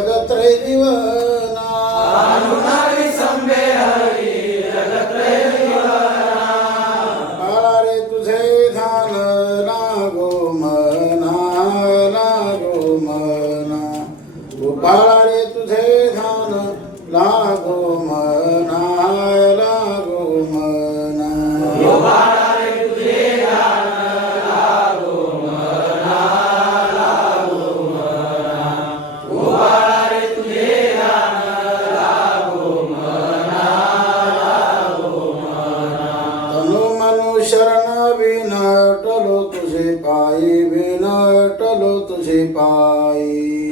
जगत्रय जीवना बाळा रे तुझे ध्यान लागो मना लागो मना बाळा रे तुझे ध्यान लागो मना लागो मना तनु मनु शरण विनटलो तुझे पायी विनटलो तुझे पायी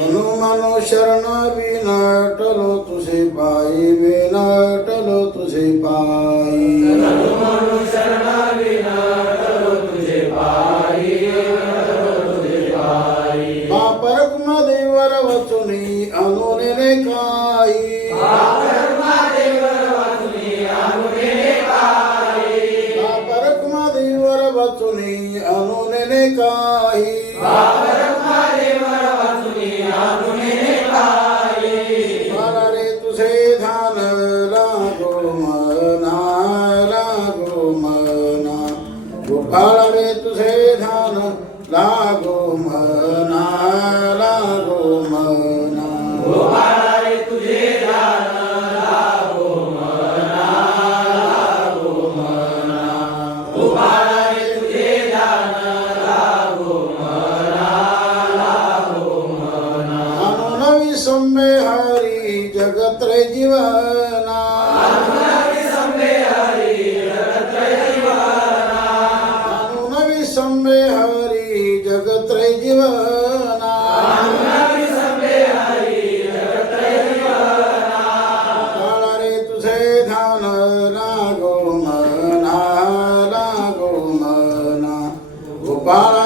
तनु मनु शरण विनटलो तुझे पायी विनटलो तुझे पायी बापरक देवर वचुनी अनुने काही बापरक देवर वचुनी अनुने काही बाळा रे तुझे ध्यान लागो मना लागो मना बाळा रे तुझे ध्यान लागो मना लागो मना अनुनवी सम्मे हरी जगत्रय जीवना अनुनवी सम्मे हरी जगत्रय जीवना बाळा रे तुझे ध्यान लागो मना लागो मना बाळा